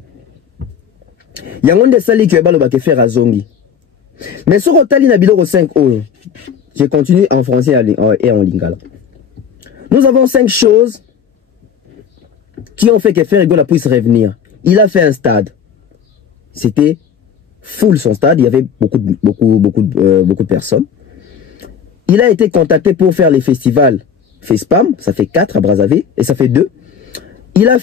Yangonde sali que balo ba ke faire azongi. Mais sur Otali na biloro 5 oyo. Je continue en français et en lingala. Nous avons 5 choses qui ont fait que Ferregola puisse revenir. Il a fait un stade. C'était full son stade. Il y avait beaucoup de personnes. Il a été contacté pour faire les festivals FESPAM. Ça fait 4 à Brazzaville. Et ça fait 2. Il a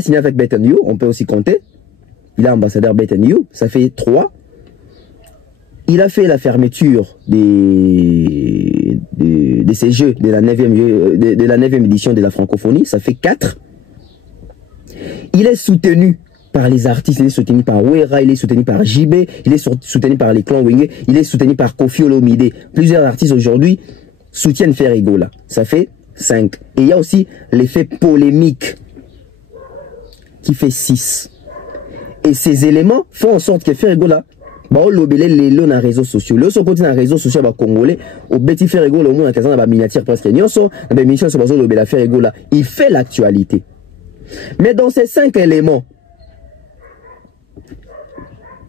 signé avec Bet & You. On peut aussi compter. Il est ambassadeur Bet & You. Ça fait 3. Il a fait la fermeture de ces jeux de la 9e édition de la francophonie. Ça fait 4. Il est soutenu par les artistes, il est soutenu par Wera, il est soutenu par JB, il est soutenu par les clans Wenge, il est soutenu par Kofi Olomide. Plusieurs artistes aujourd'hui soutiennent Ferregola. Ça fait 5. Et il y a aussi l'effet polémique qui fait 6. Et ces éléments font en sorte que Ferregola les réseaux sociaux. Le sont continue dans les réseaux sociaux congolais. Au Betty Ferregola, au moins, dans la miniature presque. Il fait l'actualité. Mais dans ces 5 éléments,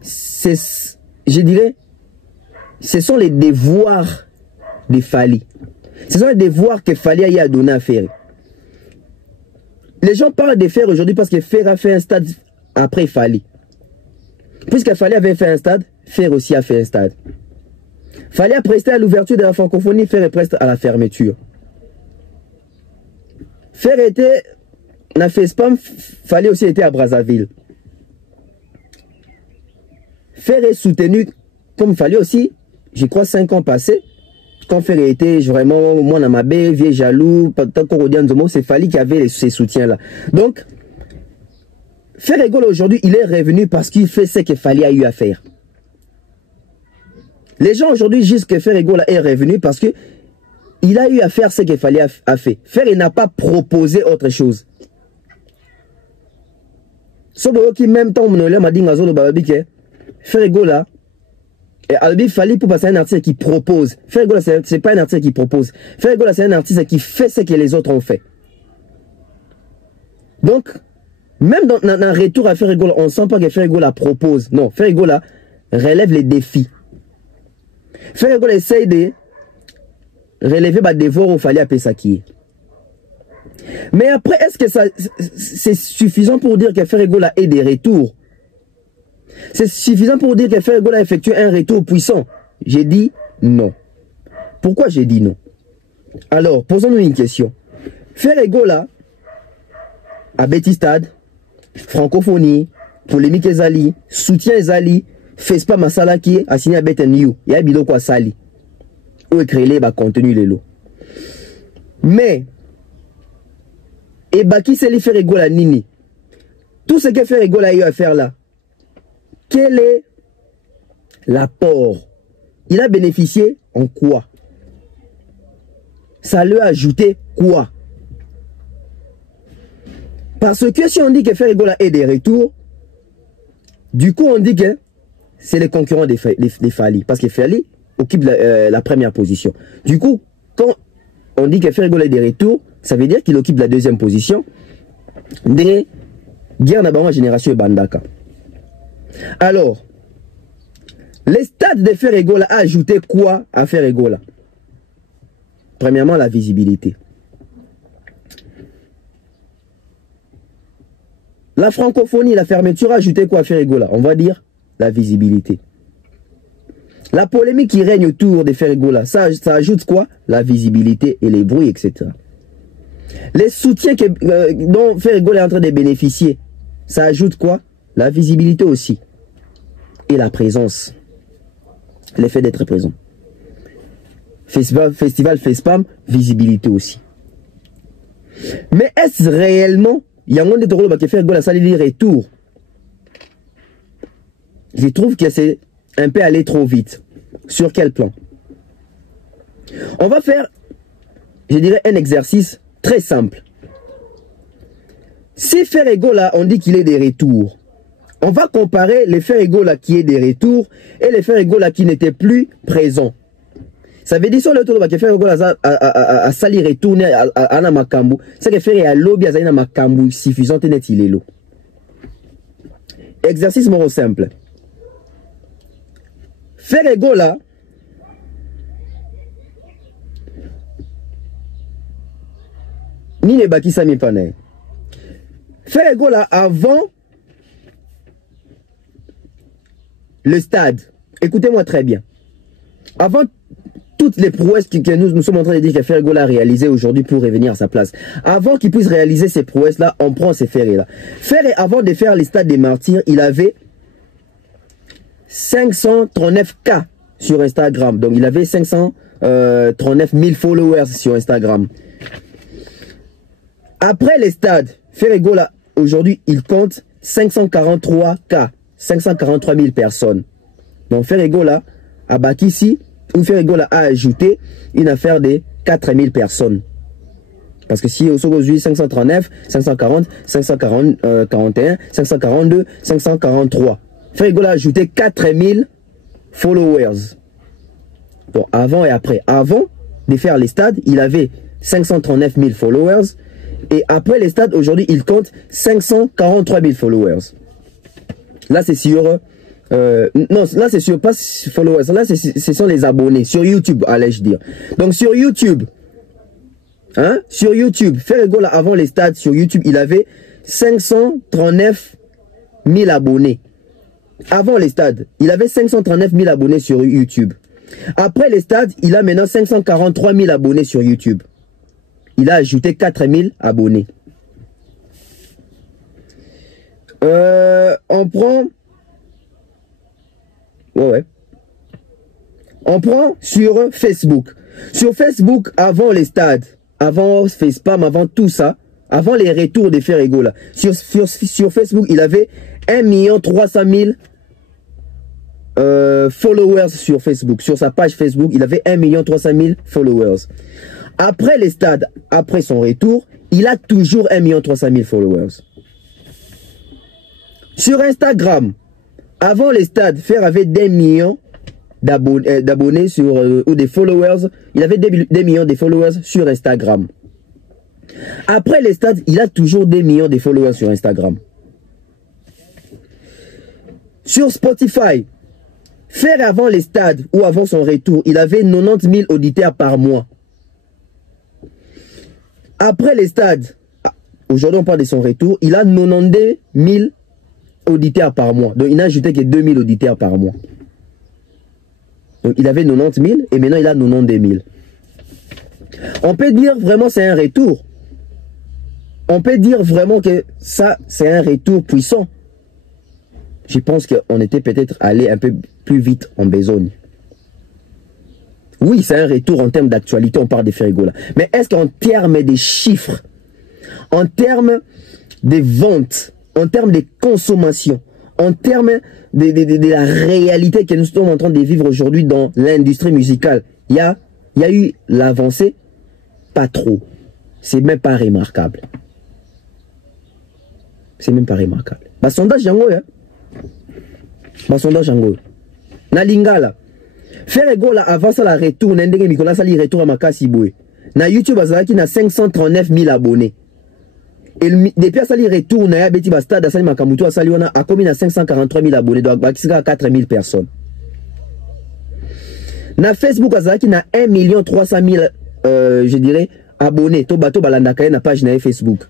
je dirais, ce sont les devoirs de Fally. Ce sont les devoirs que Fally a donné à Fer. Les gens parlent de Fer aujourd'hui parce que Fer a fait un stade après Fally. Puisque Fally avait fait un stade, Fer aussi a fait un stade. Fallait prester à l'ouverture de la francophonie, faire preste à la fermeture. Faire était, n'a fait spam, fallait aussi être à Brazzaville. Faire est soutenu, comme fallait aussi, je crois 5 ans passés, quand Faire était vraiment, moi, dans ma baie, vieux jaloux, c'est Fali qui avait ces soutiens-là. Donc, Faire Egola aujourd'hui, il est revenu parce qu'il fait ce que Fali a eu à faire. Les gens aujourd'hui disent que Faire Egola est revenu parce que il a eu à faire ce que Fali a fait. Faire, il n'a pas proposé autre chose. Sauf que même temps, on m'a dit que Faire Egola, et Albi Fali pour passer un artiste qui propose. Faire Egola, c'est pas un artiste qui propose. Faire Egola, c'est un artiste qui fait ce que les autres ont fait. Donc, même dans un retour à Faire Egola, on ne sent pas que Faire Egola propose. Non, Faire Egola relève les défis. Faire Egola essaye de relever les devoirs où il fallait appeler ça qui est. Mais après, est-ce que c'est suffisant pour dire que Faire Egola ait des retours? C'est suffisant pour dire que Faire Egola effectue un retour puissant? J'ai dit non. Pourquoi j'ai dit non? Alors, posons-nous une question. Faire Egola à Betty Stade, francophonie, polémique Ezali, soutien Ezali, fait pas masala qui est assigné à Beten You. Il y a bido quoi sali. Ou écrit les contenu les lots. Mais, et qui c'est les Faire Egola nini? Tout ce que Faire Egola a eu à faire là, quel est l'apport? Il a bénéficié en quoi? Ça lui a ajouté quoi? Parce que si on dit que Faire Egola est des retours, du coup on dit que c'est les concurrents des Fali. Parce que Fali occupe la première position. Du coup, quand on dit que Faire Egola est des retours, ça veut dire qu'il occupe la deuxième position des guerres d'abord génération Bandaka. Alors, les stades de Faire Egola a ajouté quoi à Faire Egola? Premièrement, la visibilité. La francophonie, la fermeture a ajouté quoi à Faire Egola? On va dire la visibilité. La polémique qui règne autour de Faire Egola, ça ajoute quoi? La visibilité et les bruits, etc. Les soutiens dont Faire Egola est en train de bénéficier, ça ajoute quoi? La visibilité aussi. Et la présence. L'effet d'être présent. Festival FESPAM, visibilité aussi. Mais est-ce réellement, il y a un monde de drôle qui fait Egola, ça les retour? Je trouve que c'est un peu aller trop vite. Sur quel plan? On va faire, je dirais, un exercice très simple. Si Faire Egola, on dit qu'il est des retours, on va comparer les Faire Egola qui est des retours et les Faire Egola qui n'étaient plus présents. Ça veut dire sur le tour de Faire Egola à sali retourner à Namakambu, c'est que Faire à lobby à Namakambu suffisant et net il est l'eau. Exercice moro simple. Faire Egola ni ne baki sami panay. Faire Egola avant le stade. Écoutez-moi très bien. Avant toutes les prouesses que nous sommes en train de dire que Faire Egola a réalisé aujourd'hui pour revenir à sa place. Avant qu'il puisse réaliser ces prouesses-là, on prend ces Faire-là. Faire, avant de faire les stades des martyrs, il avait 539K sur Instagram. Donc il avait 539 000 followers sur Instagram. Après les stades, Faire Egola, aujourd'hui, il compte 543K. 543 000 personnes. Donc Faire Egola, à Bakissi, où Faire Egola a ajouté une affaire de 4 000 personnes. Parce que si aujourd'hui 539, 540, 541, 542, 543. Faire Egola a ajouté 4 000 followers. Bon, avant et après. Avant de faire les stades, il avait 539 000 followers. Et après les stades, aujourd'hui, il compte 543 000 followers. Là, c'est sur... non, là, c'est sur... Pas followers. Là, ce sont les abonnés. Sur YouTube, allais-je dire. Donc, sur YouTube... Hein? Sur YouTube, Faire Egola, avant les stades, sur YouTube, il avait 539 000 abonnés. Avant les stades, il avait 539 000 abonnés sur YouTube. Après les stades, il a maintenant 543 000 abonnés sur YouTube. Il a ajouté 4 000 abonnés. On prend... Ouais. On prend sur Facebook. Sur Facebook, avant les stades, avant FacePam, avant tout ça, avant les retours des Ferrego là, sur Facebook, il avait 1 300 000 followers sur Facebook. Sur sa page Facebook, il avait 1 300 000 followers. Après les stades, après son retour, il a toujours 1 300 000 followers. Sur Instagram, avant les stades, Fer avait des millions d'abonnés sur ou des followers. Il avait des millions de followers sur Instagram. Après les stades, il a toujours des millions de followers sur Instagram. Sur Spotify, Fer avant les stades ou avant son retour, il avait 90 000 auditeurs par mois. Après les stades, aujourd'hui on parle de son retour, il a 92 000 auditeurs par mois. Donc il n'a ajouté que 2 000 auditeurs par mois. Donc il avait 90 000 et maintenant il a 92 000. On peut dire vraiment c'est un retour. On peut dire vraiment que ça c'est un retour puissant. Je pense qu'on était peut-être allé un peu plus vite en besogne. Oui, c'est un retour en termes d'actualité, on parle des Ferrego là. Mais est-ce qu'en termes des chiffres, en termes des ventes, en termes de consommation, en termes de la réalité que nous sommes en train de vivre aujourd'hui dans l'industrie musicale, il y a eu l'avancée? Pas trop. C'est même pas remarquable. C'est même pas remarquable. Bah, sondage yango, hein? Bah, sondage yango. Na lingala. Ferrego là, avant ça, la retour, n'endenge Nicolas, ça, il retour à Makasi Boué. Na YouTube, qui na 539 000 abonnés. Et depuis ça, il retourne à Betty Bastard, à Sali Makamutu, à Saliona, a commis à 543 000 abonnés, donc à 4 000 personnes. Na Facebook, qui na 1 300 000, je dirais, abonnés. Tobato Balandakaye na page na Facebook.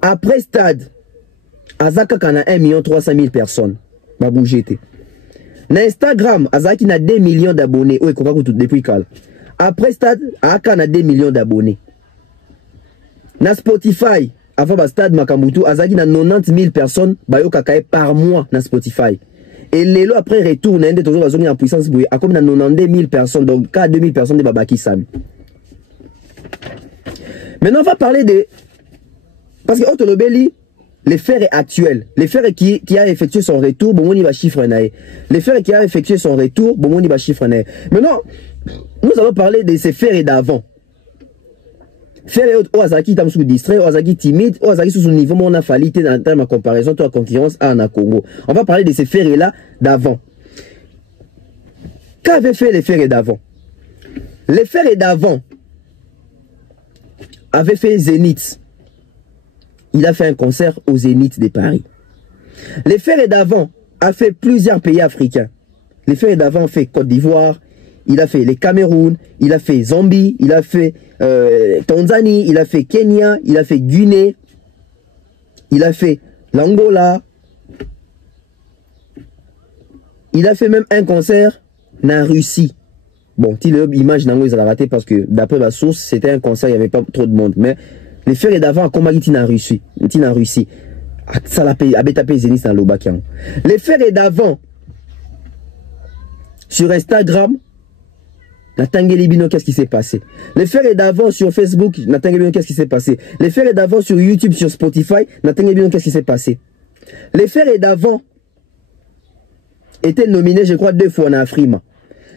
Après stade, Azaka kana 1 300 000 personnes. Ma bougété. Na Instagram, Azaki na 2 millions d'abonnés. Oui, depuis Kal. Après stade, Aka na 2 millions d'abonnés. Na Spotify, avant stade Makambutu, Azaki na 90 000 personnes, bayo kakaye par mois na Spotify. Et les lots après retour, na toujours bazoni en puissance bouée, a comme na 92 000 personnes, donc 2 000 personnes de Babaki Sami. Maintenant, on va parler de... Parce que Otolobeli, les faits actuels, les faits qui a effectué son retour, bon, on y va chiffre naé. Les faits qui a effectué son retour, bon, on y va chiffre naé. Maintenant, nous allons parler de ces faits d'avant. Faits Ozaki tam sous distrait, Ozaki timide, Ozaki sous son niveau, on a fallu en termes de comparaison, toi concurrence à Congo. On va parler de ces faits là d'avant. Qu'avaient fait les faits d'avant? Les faits d'avant avaient fait Zénith. Il a fait un concert au Zénith de Paris. Les Ferré d'avant a fait plusieurs pays africains. Les Ferré d'avant a fait Côte d'Ivoire, il a fait les Cameroun, il a fait Zambie, il a fait Tanzanie, il a fait Kenya, il a fait Guinée, il a fait l'Angola. Il a fait même un concert en Russie. Bon, l'image n'en a raté parce que d'après la source, c'était un concert, il n'y avait pas trop de monde. Mais les Ferré d'avant a combattu en Russie. En Russie. Ça l'a payé, tapé Zénith dans l'Obakian. Les Ferré d'avant, sur Instagram, Natangeli Bino, qu'est-ce qui s'est passé? Les Ferré d'avant sur Facebook, Natangeli Bino, qu'est-ce qui s'est passé? Les Ferré d'avant sur YouTube, sur Spotify, Natangeli Bino, qu'est-ce qui s'est passé? Les Ferré d'avant étaient nominés, je crois, 2 fois en Afrima.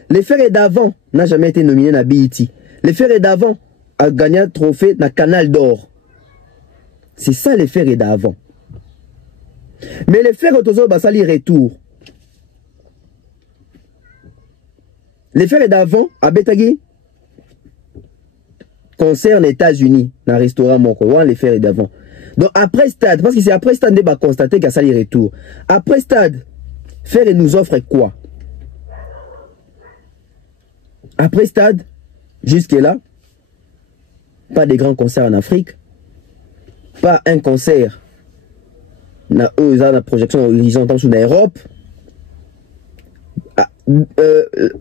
Les Ferré d'avant n'a jamais été nominé dans BET. Les Ferré d'avant a gagné un trophée dans Canal d'Or. C'est ça les Ferré d'avant. Mais les Ferré d'avant, bah, ça les retour. Les Ferré d'avant, à Betagui, concerne les États-Unis, dans le restaurant Moko, les Ferré d'avant. Donc après stade, parce que c'est après stade, on va constater qu'il y a ça les retours. Après stade, Ferré nous offre quoi? Après stade, jusque-là, pas de grands concerts en Afrique, pas un concert dans la projection horizontale sur l'Europe.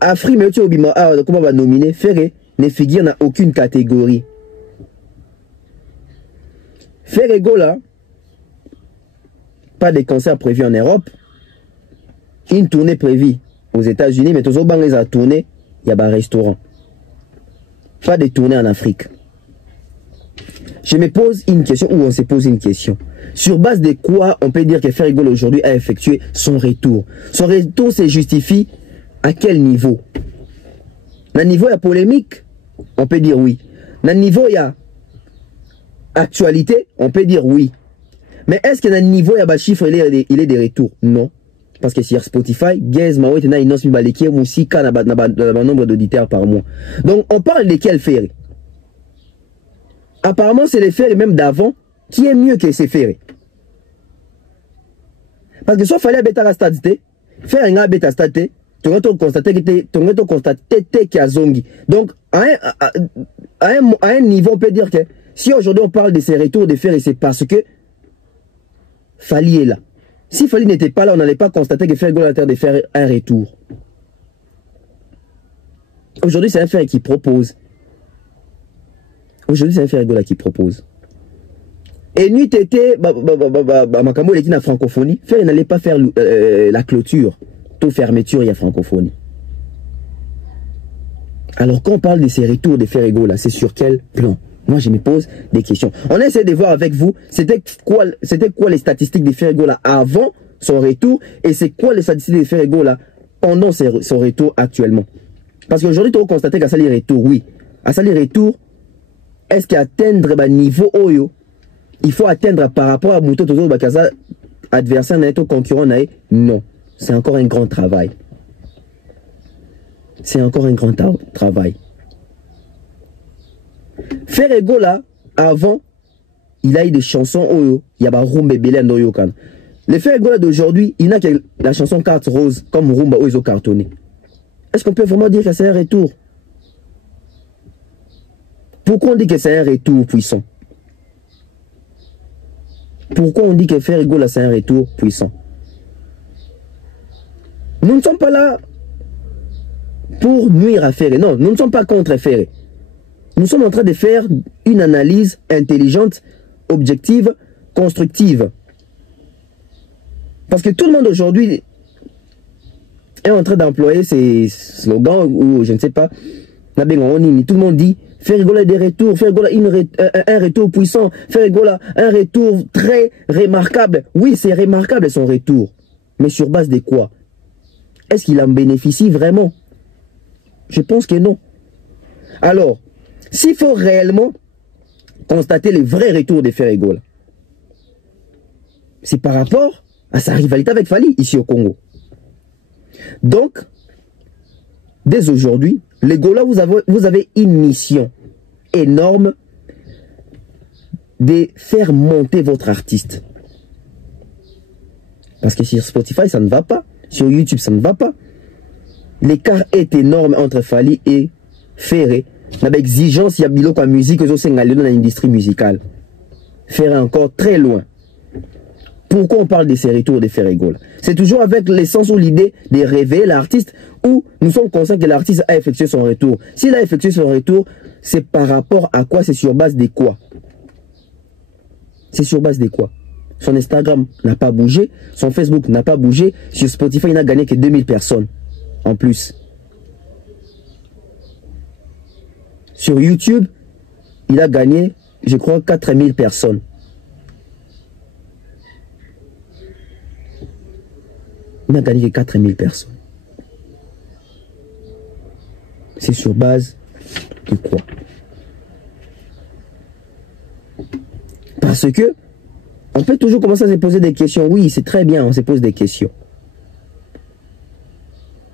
Afri, mais tu as comment on va nominer Ferré ne figure dans aucune catégorie. Ferregola, pas de concert prévu en Europe, une tournée prévue aux États-Unis, mais tous les a tourné, il y a un restaurant. Pas de tournée en Afrique. Je me pose une question, ou on se pose une question. Sur base de quoi on peut dire que Ferregola aujourd'hui a effectué son retour? Son retour se justifie à quel niveau? Dans le niveau il y a polémique, on peut dire oui. Dans le niveau il y a actualité, on peut dire oui. Mais est-ce que dans le niveau il y a un chiffre, il est de retour? Non. Parce que sur Spotify, Gaze Maouet a une musique Moussika n'a pas nombre d'auditeurs par mois. Donc on parle de quel ferry? Apparemment c'est les ferries même d'avant qui est mieux que ces ferries. Parce que soit fallait bêta la stade, faire un bêta stade, tu vas constater qu'il y a zongi. Donc à un niveau on peut dire que si aujourd'hui on parle de ces retours de ferries, c'est parce que Fali est là. Si Fali n'était pas là, on n'allait pas constater que Ferregola a de faire un retour. Aujourd'hui, c'est un Ferregola qui propose. Aujourd'hui, c'est un Ferregola qui propose. Et nuit était, Makambo est en francophonie, Ferregola n'allait pas faire la clôture, tout fermeture, il y a francophonie. Alors, quand on parle de ces retours de Ferregola, c'est sur quel plan? Moi, je me pose des questions. On essaie de voir avec vous, c'était quoi les statistiques de Ferregola avant son retour et c'est quoi les statistiques de Ferregola pendant son retour actuellement. Parce qu'aujourd'hui, tu vas constater qu'à Sali Retour, oui. À Sali Retour, est-ce qu'atteindre le niveau Oyo, il faut atteindre par rapport à Mouto Tozo Bakaza, adversaire, concurrent, non. C'est encore un grand travail. C'est encore un grand travail. Ferregola, avant, il a eu des chansons Oyo. Il y a Rumba Belen Oyo Kan. Le Ferregola d'aujourd'hui, il n'a que la chanson Carte Rose comme Rumba Oyo cartonné. Est-ce qu'on peut vraiment dire que c'est un retour? Pourquoi on dit que c'est un retour puissant? Pourquoi on dit que Ferregola c'est un retour puissant? Nous ne sommes pas là pour nuire à Ferré. Non, nous ne sommes pas contre Ferré. Nous sommes en train de faire une analyse intelligente, objective, constructive. Parce que tout le monde aujourd'hui est en train d'employer ces slogans ou je ne sais pas. Tout le monde dit Ferregola des retours, Ferregola un retour puissant, Ferregola un retour très remarquable. Oui, c'est remarquable son retour. Mais sur base de quoi? Est-ce qu'il en bénéficie vraiment? Je pense que non. Alors, s'il faut réellement constater le vrai retour de Ferregola, c'est par rapport à sa rivalité avec Fali ici au Congo. Donc, dès aujourd'hui, les Gola, vous avez une mission énorme de faire monter votre artiste. Parce que sur Spotify, ça ne va pas. Sur YouTube, ça ne va pas. L'écart est énorme entre Fali et Ferré. Avec exigence, il y a biloko à musique aux dans l'industrie musicale. Ferré encore très loin. Pourquoi on parle de ces retours de Ferregola? C'est toujours avec l'essence ou l'idée de réveiller l'artiste où nous sommes conscients que l'artiste a effectué son retour. S'il a effectué son retour, c'est par rapport à quoi? C'est sur base de quoi? C'est sur base de quoi? Son Instagram n'a pas bougé, son Facebook n'a pas bougé, sur Spotify il n'a gagné que 2000 personnes en plus. Sur YouTube, il a gagné, je crois, 4000 personnes. Il n'a gagné que 4000 personnes. C'est sur base de quoi? Parce que on peut toujours commencer à se poser des questions. Oui, c'est très bien, on se pose des questions.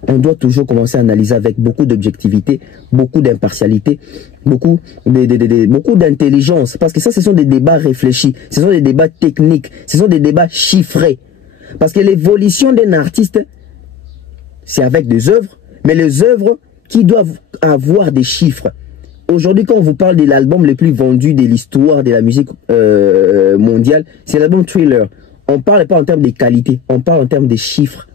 On doit toujours commencer à analyser avec beaucoup d'objectivité, beaucoup d'impartialité, beaucoup d'intelligence. Parce que ça, ce sont des débats réfléchis, ce sont des débats techniques, ce sont des débats chiffrés. Parce que l'évolution d'un artiste, c'est avec des œuvres, mais les œuvres qui doivent avoir des chiffres. Aujourd'hui, quand on vous parle de l'album le plus vendu de l'histoire de la musique mondiale, c'est l'album Thriller. On ne parle pas en termes de qualité, on parle en termes de chiffres.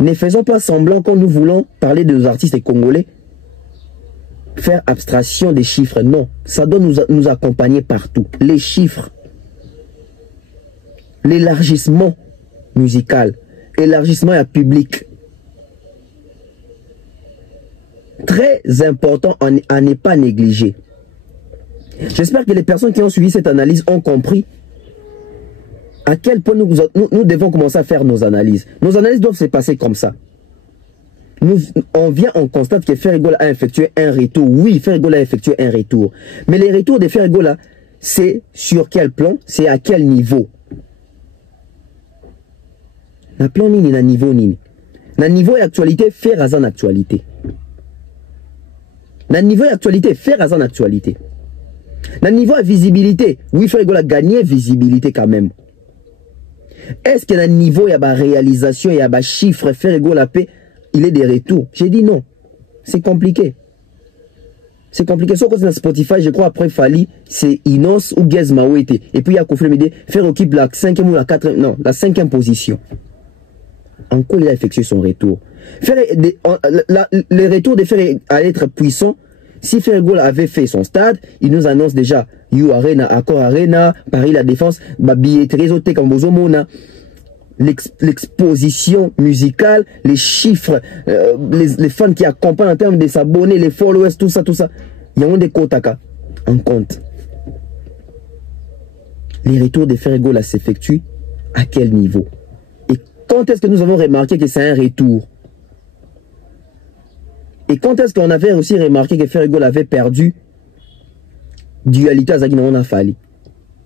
Ne faisons pas semblant quand nous voulons parler de nos artistes congolais, faire abstraction des chiffres. Non, ça doit nous accompagner partout. Les chiffres, l'élargissement musical, élargissement à public. Très important à ne pas négliger. J'espère que les personnes qui ont suivi cette analyse ont compris à quel point nous devons commencer à faire nos analyses. Nos analyses doivent se passer comme ça. On constate que Ferregola a effectué un retour. Oui, Ferregola a effectué un retour. Mais les retours de Ferregola, c'est sur quel plan? C'est à quel niveau? Na plan nini na niveau nini? Na niveau et actualité, faire en actualité. Na niveau et actualité, faire en actualité. Na niveau et visibilité, oui, Ferregola a gagné visibilité quand même. Est-ce qu'il y a un niveau, il y a une réalisation, il y a un chiffre, Ferregola paix, il est des retours? J'ai dit non. C'est compliqué. C'est compliqué. Sauf que c'est dans Spotify, je crois, après Fali, c'est Inos ou Gez Mawete. Et puis il y a confirmé de faire occupe la 5e ou la 4e, non, la 5e position. En quoi il a effectué son retour? Le retour de Ferre allait être puissant. Si Ferregola avait fait son stade, il nous annonce déjà You Arena, Accor Arena, Paris La Défense, billetterie, l'exposition musicale, les chiffres, les fans qui accompagnent en termes de s'abonner, les followers, tout ça. Il y a des quotas en compte. Les retours de Ferregola s'effectuent à quel niveau? Et quand est-ce que nous avons remarqué que c'est un retour? Et quand est-ce qu'on avait aussi remarqué que Ferregola avait perdu dualité à Zaginona Fali?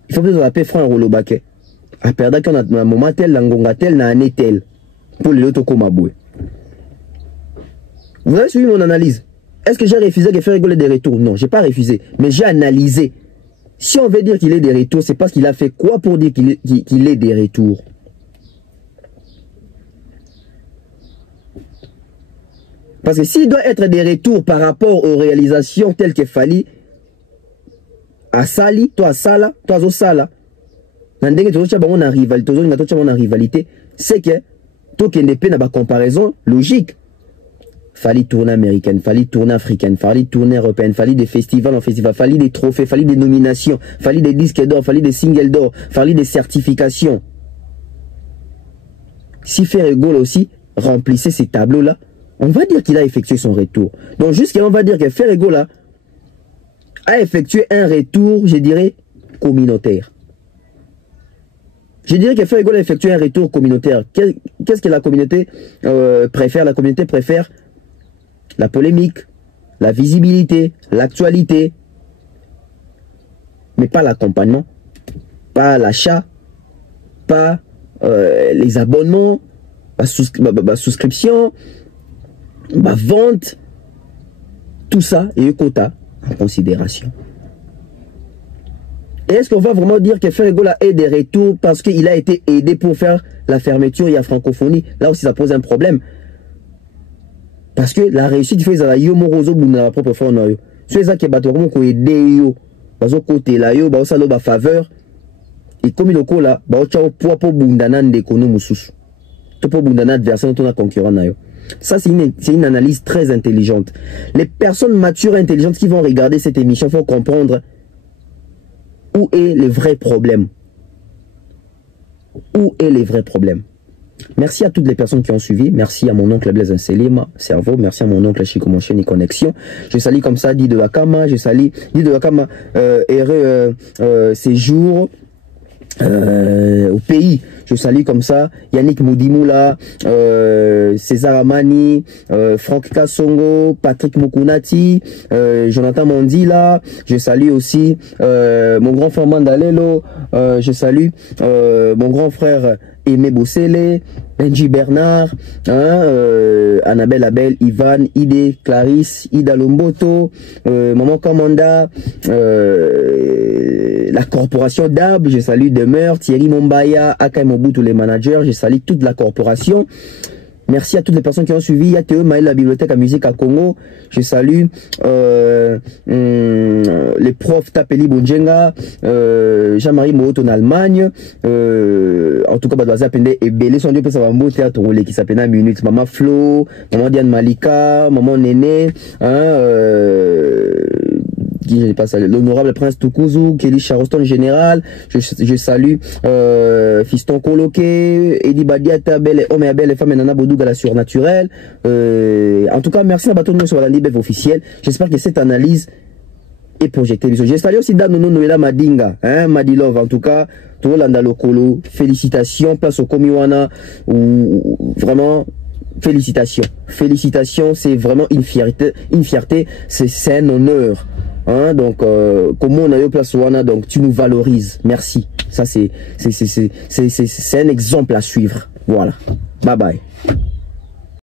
Il faut que nous appelions Franck Rolobake. A perdu qu'on a un moment tel, l'angonga tel, n'a un tel. Pour les autres comme Aboué. Vous avez suivi mon analyse? Est-ce que j'ai refusé que Ferregola ait des retours? Non, je n'ai pas refusé. Mais j'ai analysé. Si on veut dire qu'il ait des retours, c'est parce qu'il a fait quoi pour dire qu'il ait des retours? Parce que s'il doit être des retours par rapport aux réalisations telles que Fali, à Sali, toi à Sala, toi à Sala, rivalité, c'est que tout qui n'est pas comparaison logique. Fali tournée américaine, Fali tournée africaine, Fali tournée européenne, Fali des festivals en festival, Fali des trophées, Fali des nominations, Fali des disques d'or, Fali des singles d'or, Fali des certifications. Si Ferregola aussi remplissait ces tableaux-là, on va dire qu'il a effectué son retour. Donc jusqu'à on va dire que Ferregola a effectué un retour, je dirais, communautaire. Je dirais que Ferregola a effectué un retour communautaire. Qu'est-ce que la communauté préfère? La communauté préfère la polémique, la visibilité, l'actualité, mais pas l'accompagnement, pas l'achat, pas les abonnements, la souscription, ma vente, tout ça est un quota en considération. Et est-ce qu'on va vraiment dire que Ferregola ait des retours parce qu'il a été aidé pour faire la fermeture et la francophonie? Là aussi ça pose un problème. Parce que la réussite fait ça yo morozo buna propre fond yo. C'est ça qui bato comme ko aider yo. Bazo côté là yo ba salo ba faveur. Et comme il ko là, ba cha poa po bundana ndekono mususu. To po bundana adversaire to na concurrent na yo. Ça, c'est une analyse très intelligente. Les personnes matures et intelligentes qui vont regarder cette émission vont comprendre où est le vrai problème. Où est le vrai problème? Merci à toutes les personnes qui ont suivi. Merci à mon oncle Blaise Nselema, cerveau. Merci à mon oncle Chico Monchen et Connexion. Je salue comme ça Di de Wakama. Je salue Di de Wakama, heureux séjour au pays. Je salue comme ça Yannick Moudimoula, César Amani, Franck Kassongo, Patrick Mukunati, Jonathan Mondila. Je salue aussi mon grand frère Mandalelo. Je salue mon grand frère Aimé Boussele, Benji Bernard, Annabelle Abel, Ivan, Ide, Clarisse, Ida Lomboto, Maman Commanda, la corporation DAB, je salue Demeure, Thierry Mombaya, Akai Mobutu, les managers, je salue toute la corporation. Merci à toutes les personnes qui ont suivi. Il y a Théo Maël, la bibliothèque à musique à Congo. Je salue les profs Tapeli Bonjenga, Jean-Marie Moot en Allemagne. En tout cas, Badoisa Pende et Belé sont deux personnes théâtre qui s'appelle à minutes. Maman Flo, maman Diane Malika, maman Néné, l'honorable prince Tukuzu, Kelly Charoston général, je salue Fiston Koloké, Edi Badiata, belle homme et belle femme, Nana Bodouga la surnaturelle. En tout cas, merci à Baton sur la Libève officielle. J'espère que cette analyse est projetée. J'ai salué aussi Danono Noela Madinga, Madilove, en tout cas, tout l'anda lokolo, félicitations, place au Komiwana, ou vraiment, félicitations. Félicitations, c'est vraiment une fierté, c'est un honneur. Donc, comment on a eu place Wana, donc tu nous valorises. Merci. Ça, c'est un exemple à suivre. Voilà. Bye bye.